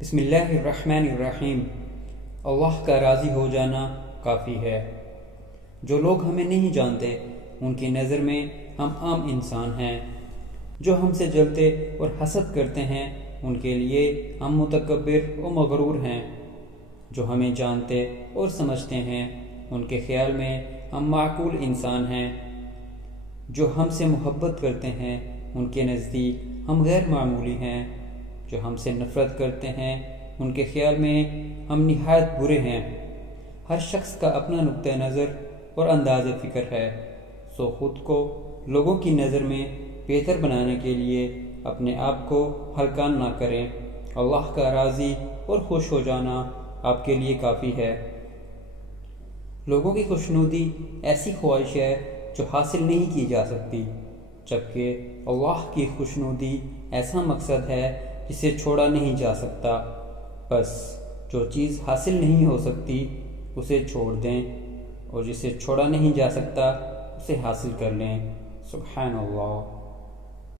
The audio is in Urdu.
بسم اللہ الرحمن الرحیم۔ اللہ کا راضی ہو جانا کافی ہے۔ جو لوگ ہمیں نہیں جانتے ان کی نظر میں ہم عام انسان ہیں۔ جو ہم سے جلتے اور حسد کرتے ہیں ان کے لیے ہم متکبر و مغرور ہیں۔ جو ہمیں جانتے اور سمجھتے ہیں ان کے خیال میں ہم معقول انسان ہیں۔ جو ہم سے محبت کرتے ہیں ان کے نزدیک ہم غیر معمولی ہیں۔ جو ہم سے نفرت کرتے ہیں ان کے خیال میں ہم نہایت برے ہیں۔ ہر شخص کا اپنا نقطہ نظر اور انداز فکر ہے، سو خود کو لوگوں کی نظر میں بہتر بنانے کے لیے اپنے آپ کو ہلکا نہ کریں۔ اللہ کا راضی اور خوش ہو جانا آپ کے لیے کافی ہے۔ لوگوں کی خوشنودی ایسی خواہش ہے جو حاصل نہیں کی جا سکتی، جبکہ اللہ کی خوشنودی ایسا مقصد ہے جسے چھوڑا نہیں جا سکتا۔ بس جو چیز حاصل نہیں ہو سکتی اسے چھوڑ دیں، اور جسے چھوڑا نہیں جا سکتا اسے حاصل کر لیں۔ سبحان اللہ۔